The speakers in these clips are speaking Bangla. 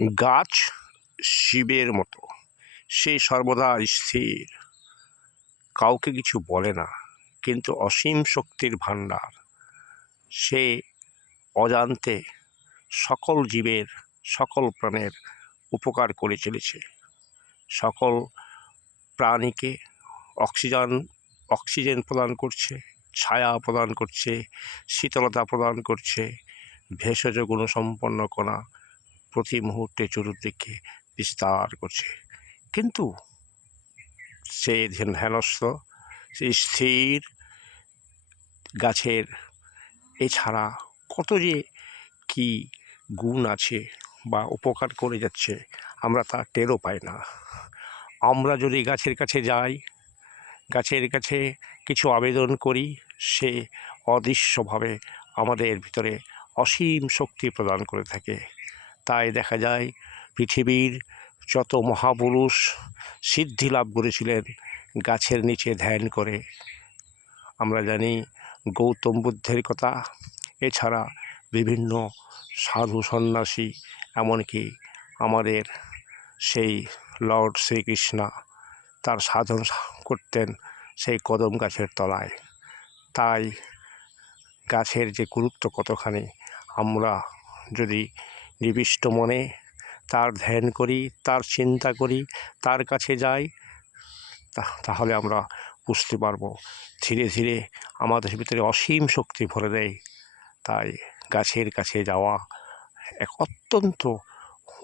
গাছ শিবের মতো। সে সর্বদা স্থির। কাউকে কিছু বলে না, কিন্তু অসীম শক্তির ভাণ্ডার। সে অজান্তে সকল জীবের, সকল প্রাণের উপকার করে চলেছে। সকল প্রাণীকে অক্সিজেন অক্সিজেন প্রদান করছে, ছায়া প্রদান করছে, শীতলতা প্রদান করছে, ভেষজ গুণসম্পন্ন কণা প্রতি মুহূর্তে চতুর্দিকে বিস্তার করছে। কিন্তু সে ধ্যানস্থ, সে স্থির গাছের এছাড়া কত যে কি গুণ আছে বা উপকার করে যাচ্ছে, আমরা তা টেরও পাই না। আমরা যদি গাছের কাছে যাই, গাছের কাছে কিছু আবেদন করি, সে অদৃশ্যভাবে আমাদের ভিতরে অসীম শক্তি প্রদান করে থাকে। তাই দেখা যায় পৃথিবীর যত মহাপুরুষ সিদ্ধি লাভ করেছিলেন, গাছের নিচে ধ্যান করে। আমরা জানি গৌতম বুদ্ধের কথা। এছাড়া বিভিন্ন সাধু সন্ন্যাসী, এমনকি আমাদের সেই লর্ড শ্রীকৃষ্ণা, তার সাধন করতেন সেই কদম গাছের তলায়। তাই গাছের যে গুরুত্ব কতখানি, আমরা যদি নিবিষ্ট মনে, তার ধ্যান করি, তার চিন্তা করি, তার কাছে যাই তাহলে আমরা বুঝতে পারব। ধীরে ধীরে আমাদের ভিতরে অসীম শক্তি ভরে দেয়। তাই গাছের কাছে যাওয়া এক অত্যন্ত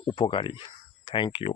উপকারী। Thank you